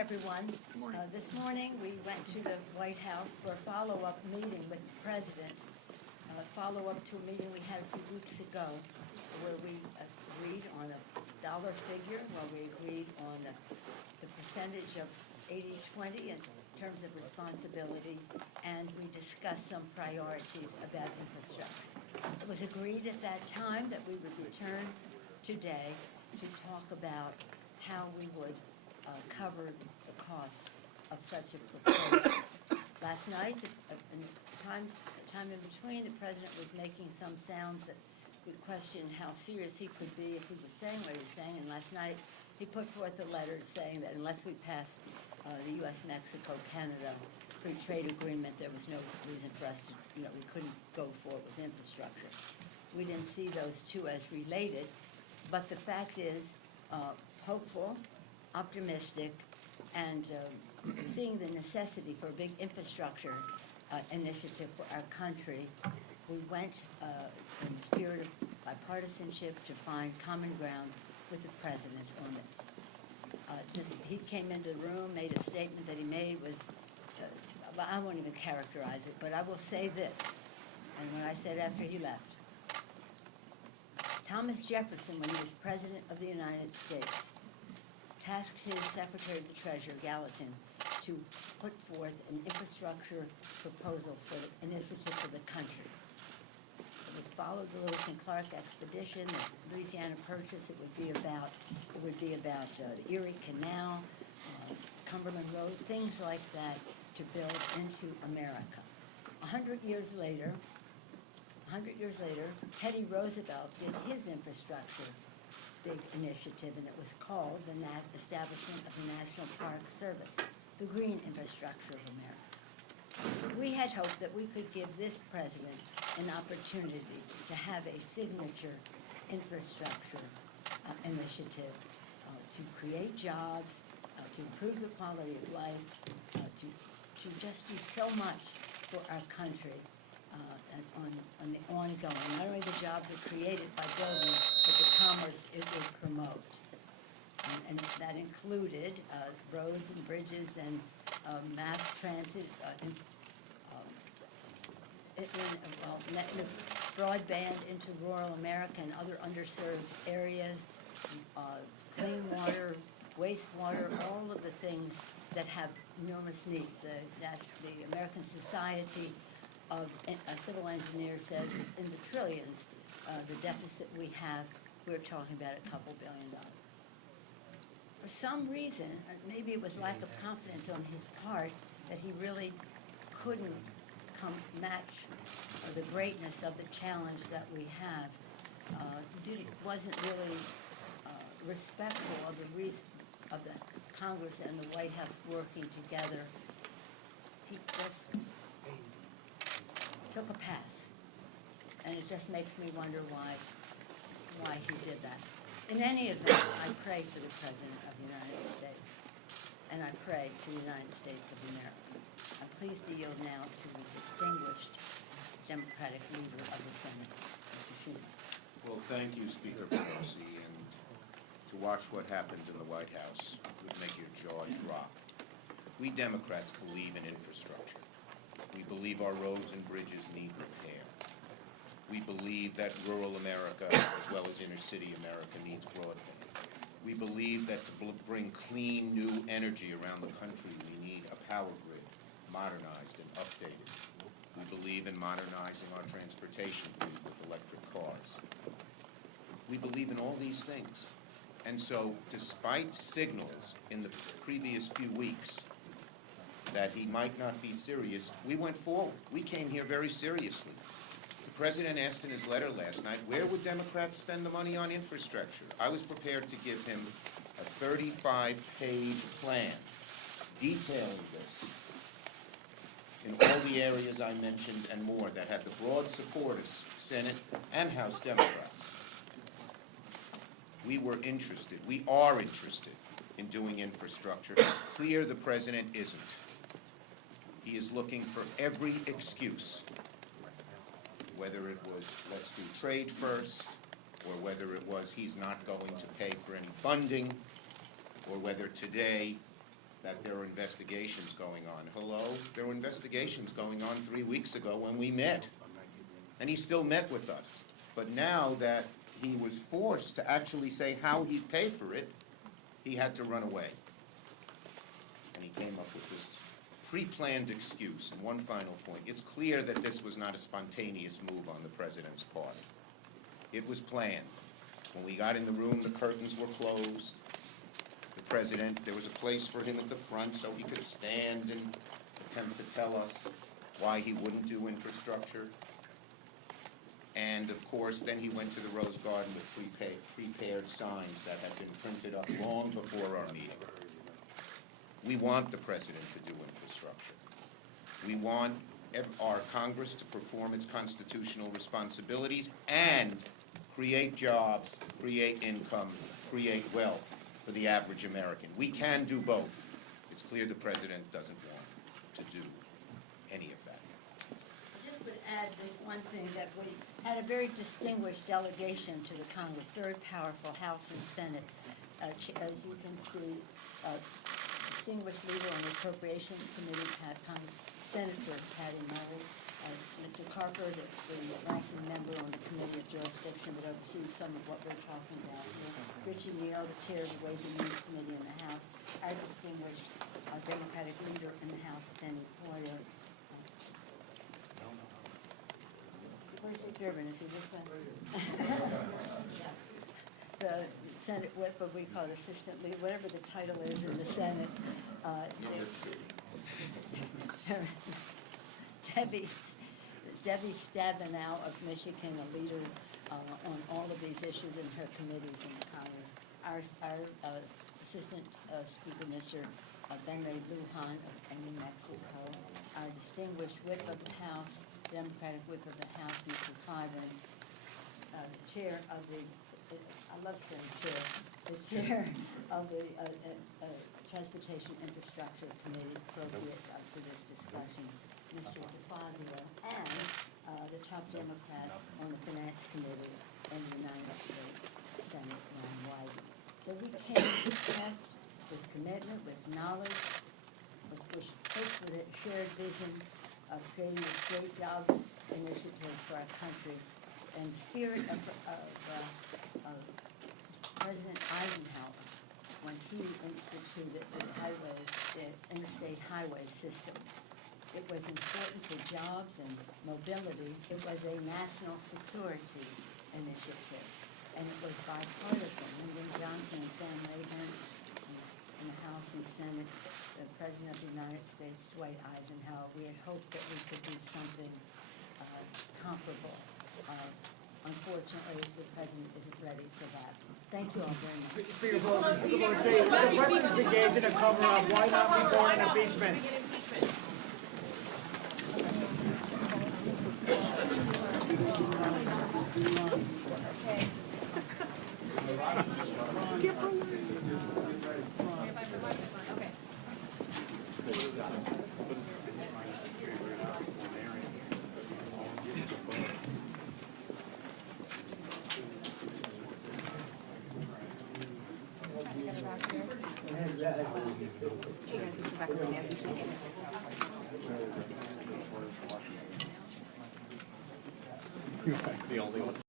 everyone. This morning, we went to the White House for a follow-up meeting with the President, follow-up to a meeting we had a few weeks ago, where we agreed on a dollar figure, where we agreed on the percentage of 80-20 in terms of responsibility, and we discussed some priorities about infrastructure. It was agreed at that time that we would return today to talk about how we would cover the cost of such a proposal. Last night, in time in between, the President was making some sounds that we questioned how serious he could be if he was saying what he was saying, and last night he put forth a letter saying that unless we passed the U.S., Mexico, Canada free trade agreement, there was no reason for us to, we couldn't go forward with infrastructure. We didn't see those two as related, but the fact is, hopeful, optimistic, and seeing the necessity for a big infrastructure initiative for our country, we went in the spirit of bipartisanship to find common ground with the President on this. He came into the room, made a statement that he made was, I won't even characterize it, but I will say this, and what I said after he left. Thomas Jefferson, when he was President of the United States, tasked his Secretary of the Treasury, Gallatin, to put forth an infrastructure proposal for the initiative for the country. It would follow the Lewis and Clark expedition, the Louisiana Purchase. It would be about the Erie Canal, Cumberland Road, things like that to build into America. 100 years later, Teddy Roosevelt did his infrastructure big initiative, and it was called the Establishment of the National Park Service, the green infrastructure of America. We had hoped that we could give this president an opportunity to have a signature infrastructure initiative to create jobs, to improve the quality of life, to just do so much for our country on the ongoing. Not only the jobs are created by building, but the commerce it will promote. And that included roads and bridges and mass transit, broadband into rural America and other underserved areas, clean water, wastewater, all of the things that have enormous needs. The American Society of Civil Engineers says it's in the trillions, the deficit we have. We're talking about a couple $2 billion. For some reason, maybe it was lack of confidence on his part, that he really couldn't match the greatness of the challenge that we have. Wasn't really respectful of the Congress and the White House working together. He just took a pass, and it just makes me wonder why he did that. In any event, I pray for the President of the United States, and I pray for the United States of America. I'm pleased to yield now to the distinguished Democratic leader of the Senate, Mr. Schumer. Well, thank you, Speaker Pelosi, and to watch what happened in the White House would make your jaw drop. We Democrats believe in infrastructure. We believe our roads and bridges need repair. We believe that rural America, as well as inner city America, needs broadband. We believe that to bring clean, new energy around the country, we need a power grid, modernized and updated. We believe in modernizing our transportation fleet with electric cars. We believe in all these things. And so, despite signals in the previous few weeks that he might not be serious, we went forward. We came here very seriously. The President asked in his letter last night, where would Democrats spend the money on infrastructure? I was prepared to give him a 35-page plan detailing this in all the areas I mentioned and more that had the broad support of Senate and House Democrats. We were interested, we are interested in doing infrastructure. It's clear the President isn't. He is looking for every excuse, whether it was let's do trade first, or whether it was he's not going to pay for any funding, or whether today that there are investigations going on. Hello? There were investigations going on 3 weeks ago when we met. And he still met with us. But now that he was forced to actually say how he'd pay for it, he had to run away. And he came up with this pre-planned excuse. And one final point. It's clear that this was not a spontaneous move on the president's part. It was planned. When we got in the room, the curtains were closed. The president, there was a place for him at the front so he could stand and attempt to tell us why he wouldn't do infrastructure. And of course, then he went to the Rose Garden with prepared signs that had been printed up long before our meeting. We want the president to do infrastructure. We want our Congress to perform its constitutional responsibilities and create jobs, create income, create wealth for the average American. We can do both. It's clear the president doesn't want to do any of that. I just would add this one thing, that we had a very distinguished delegation to the Congress, very powerful House and Senate. As you can see, distinguished leader on the Appropriations Committee, Congress Senator Patty Murray, Mr. Carper, the ranking member on the Committee of Jurisdiction that oversees some of what we're talking about here, Richie Neal, the chair of the Ways and Means Committee in the House, our distinguished Democratic leader in the House, Steny Hoyer. Where's Dick Durbin? Is he this one? The Senate Whip, or we call it Assistant Leader, whatever the title is in the Senate. Debbie Stabenow of Michigan, a leader on all of these issues in her committees in the Congress. Our Assistant Speaker, Mr. Ben-Ray Lujan of Mexico. Our distinguished Whip of the House, Democratic Whip of the House, Mr. Fiven. The chair of the, I love saying chair, the chair of the Transportation Infrastructure Committee, appropriate for this discussion, Mr. DeFazio, and the top Democrat on the Finance Committee in the United States Senate, Ron Wyden. So we came equipped with commitment, with knowledge, with a shared vision of creating a great jobs initiative for our country, and spirit of President Eisenhower when he instituted the highways, the interstate highway system. It was important for jobs and mobility. It was a national security initiative, and it was bipartisan. Lyndon Johnson and Sam Rayburn in the House and Senate, the President of the United States, Dwight Eisenhower. We had hoped that we could do something comparable. Unfortunately, the President isn't ready for that. Thank you all very much. Speaker Pelosi, the President's engaged in a cover-up. Why not be for an impeachment? The only one.